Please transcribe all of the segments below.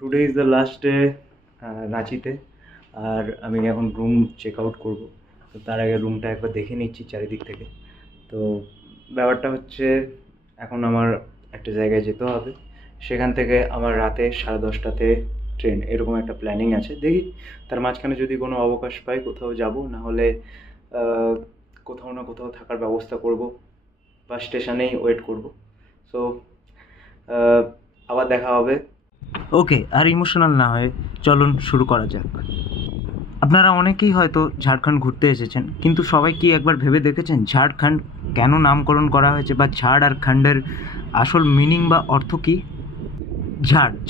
Today is the last day রাঁচিতে। আর আমি এখন রুম চেক আউট করবো। তো তার আগে রুমটা একবার দেখে নিচ্ছি চারিদিক থেকে। তো ব্যাপারটা হচ্ছে এখন আমার একটা জায়গায় যেতে হবে, সেখান থেকে আমার রাতে 10:30টাতে ট্রেন, এরকম একটা প্ল্যানিং আছে। দেখি তার মাঝখানে যদি কোনো অবকাশ পাই কোথাও যাব, না হলে কোথাও না কোথাও থাকার ব্যবস্থা করব বা স্টেশনেই ওয়েট করব। সো আবার দেখা হবে। ওকে, আর ইমোশনাল না হয়ে চলুন শুরু করা যাক। আপনারা অনেকেই হয়তো ঝাড়খণ্ড ঘুরতে এসেছেন, কিন্তু সবাই কি একবার ভেবে দেখেছেন ঝাড়খণ্ড কেন নামকরণ করা হয়েছে, বা ঝাড় আর খণ্ডের আসল মিনিং বা অর্থ কী?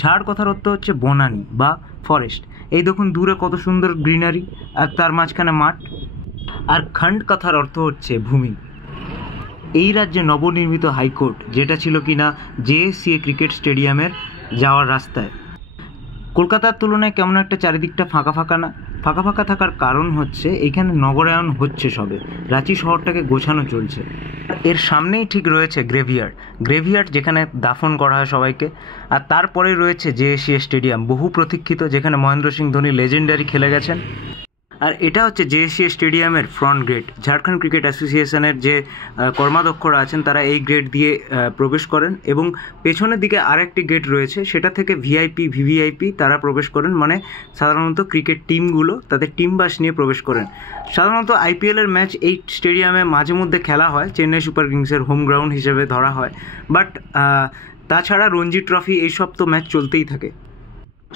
ঝাড় কথার অর্থ হচ্ছে বনানী বা ফরেস্ট। এই দেখুন দূরে কত সুন্দর গ্রিনারি, আর তার মাঝখানে মাঠ। আর খণ্ড কথার অর্থ হচ্ছে ভূমি। এই রাজ্যে নবনির্মিত হাইকোর্ট, যেটা ছিল কিনা জেএসসিএ ক্রিকেট স্টেডিয়ামের যাওয়ার রাস্তায়। কলকাতার তুলনায় কেমন একটা চারিদিকটা ফাঁকা ফাঁকা না? ফাঁকা ফাঁকা থাকার কারণ হচ্ছে এখানে নগরায়ন হচ্ছে সবে, রাঁচি শহরটাকে গোছানো চলছে। এর সামনেই ঠিক রয়েছে গ্রেভিয়ার্ড যেখানে দাফন করা হয় সবাইকে। আর তারপরে রয়েছে জেএসসিএ স্টেডিয়াম, বহু প্রতীক্ষিত, যেখানে মহেন্দ্র সিং ধোনি লেজেন্ডারি খেলে গেছেন। আর এটা হচ্ছে জেএসসিএ স্টেডিয়ামের ফ্রন্ট গেট। ঝাড়খণ্ড ক্রিকেট অ্যাসোসিয়েশনের যে কর্মাধ্যক্ষরা আছেন তারা এই গেট দিয়ে প্রবেশ করেন, এবং পেছনের দিকে আরেকটি গেট রয়েছে, সেটা থেকে ভিভিআইপি তারা প্রবেশ করেন, মানে সাধারণত ক্রিকেট টিমগুলো তাদের টিম বাস নিয়ে প্রবেশ করেন। সাধারণত আইপিএলের ম্যাচ এই স্টেডিয়ামে মাঝে মধ্যে খেলা হয়, চেন্নাই সুপার কিংসের হোম গ্রাউন্ড হিসেবে ধরা হয়। বাট তাছাড়া রঞ্জি ট্রফি এইসব তো ম্যাচ চলতেই থাকে।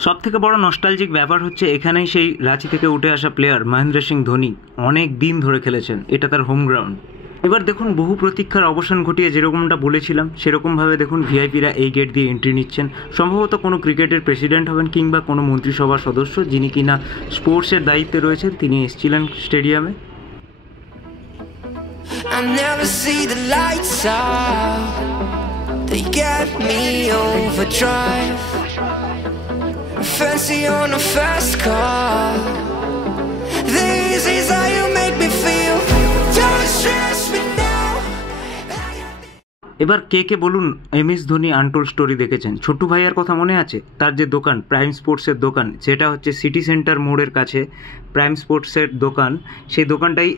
সব থেকে বড় নস্টালজিক ব্যাপার হচ্ছে এখানেই সেই রাঁচি থেকে উঠে আসা প্লেয়ার মহেন্দ্র সিং ধোনি অনেক দিন ধরে খেলেছেন, এটা তার হোম গ্রাউন্ড। এবার দেখুন বহু প্রতীক্ষার অবসান ঘটিয়ে যেরকমটা বলেছিলাম সেরকমভাবে দেখুন ভিআইপিরা এই গেট দিয়ে এন্ট্রি নিচ্ছেন। সম্ভবত কোনো ক্রিকেটের প্রেসিডেন্ট হবেন, কিংবা কোনো মন্ত্রিসভার সদস্য যিনি কিনা স্পোর্টসের দায়িত্বে রয়েছেন, তিনি এসেছিলেন স্টেডিয়ামে। Fancy on a fast car. This is how you make me feel. Don't stress me now. এবার কে বলুন এমএস ধোনি আনটোল্ড স্টোরি দেখেছেন? ছোট্টু ভাইয়ার কথা মনে আছে? তার যে দোকান প্রাইম স্পোর্টসের দোকান, যেটা হচ্ছে সিটি সেন্টার মোড়ের কাছে প্রাইম স্পোর্টসের দোকান, সেই দোকানটাই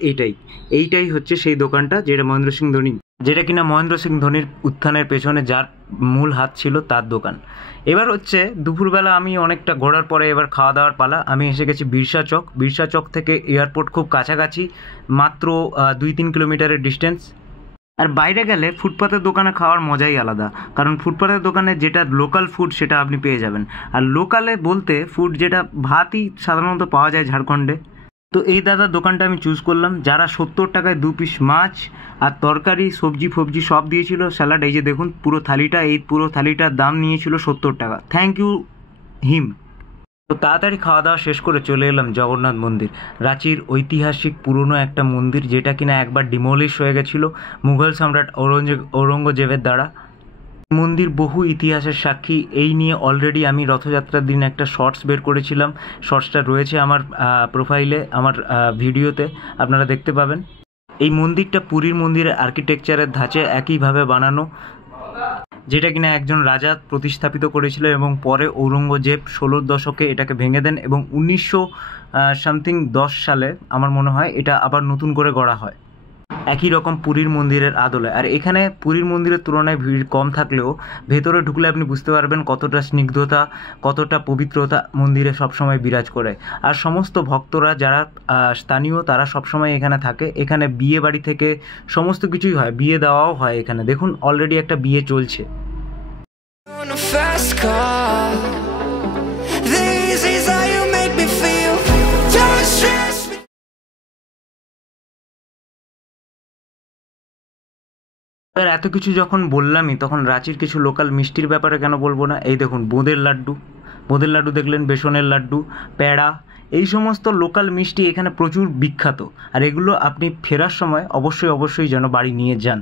এইটাই হচ্ছে সেই দোকানটা যেটা মহেন্দ্র সিং ধোনি, যেটা কিনা মহেন্দ্র সিং ধোনির উত্থানের পেছনে যার মূল হাত ছিল তার দোকান। এবার হচ্ছে দুপুরবেলা আমি অনেকটা ঘোরার পরে এবার খাওয়া দাওয়ার পালা। আমি এসে গেছি বিরসা চক থেকে এয়ারপোর্ট খুব কাছাকাছি, মাত্র 2-3 কিলোমিটারের ডিস্টেন্স। আর বাইরে গেলে ফুটপাতের দোকানে খাওয়ার মজাই আলাদা, কারণ ফুটপাতের দোকানে যেটা লোকাল ফুড সেটা আপনি পেয়ে যাবেন। আর লোকালে বলতে ফুড যেটা ভাতই সাধারণত পাওয়া যায় ঝাড়খণ্ডে। তো এই দাদার দোকানটা আমি চুজ করলাম, যারা 70 টাকায় 2 পিস মাছ আর তরকারি সবজি ফবজি সব দিয়েছিল, স্যালাড। এই যে দেখুন পুরো থালিটার দাম নিয়েছিল 70 টাকা। Thank you him. তো তাড়াতাড়ি খাওয়া দাওয়া শেষ করে চলে এলাম জগন্নাথ মন্দির, রাঁচির ঐতিহাসিক পুরনো একটা মন্দির, যেটা কিনা একবার ডিমোলিশ হয়ে গেছিলো মুঘল সম্রাট ঔরঙ্গজেবের দ্বারা। মন্দির বহু ইতিহাসের সাক্ষী। এই নিয়ে অলরেডি আমি রথযাত্রার দিন একটা শর্টস বের করেছিলাম, শর্টসটা রয়েছে আমার প্রোফাইলে, আমার ভিডিওতে আপনারা দেখতে পাবেন। এই মন্দিরটা পুরীর মন্দিরের আর্কিটেকচারের ধাঁচে একইভাবে বানানো, যেটা কিনা একজন রাজা প্রতিস্থাপিত করেছিল, এবং পরে ঔরঙ্গজেব 16 দশকে এটাকে ভেঙে দেন, এবং 1910 সালে আমার মনে হয় এটা আবার নতুন করে গড়া হয়, একই রকম পুরীর মন্দিরের আদলে। আর এখানে পুরীর মন্দিরের তুলনায় ভিড় কম থাকলেও ভেতরে ঢুকলে আপনি বুঝতে পারবেন কতটা স্নিগ্ধতা, কতটা পবিত্রতা মন্দিরে সবসময় বিরাজ করে। আর সমস্ত ভক্তরা যারা স্থানীয় তারা সবসময় এখানে থাকে। এখানে বিয়ে বাড়ি থেকে সমস্ত কিছুই হয়, বিয়ে দেওয়াও হয় এখানে। দেখুন অলরেডি একটা বিয়ে চলছে। এবার এত কিছু যখন বললামই, তখন রাঁচির কিছু লোকাল মিষ্টির ব্যাপারে কেন বলবো না। এই দেখুন বোঁদের লাড্ডু দেখলেন, বেসনের লাড্ডু, প্যাড়া, এই সমস্ত লোকাল মিষ্টি এখানে প্রচুর বিখ্যাত। আর এগুলো আপনি ফেরার সময় অবশ্যই যেন বাড়ি নিয়ে যান।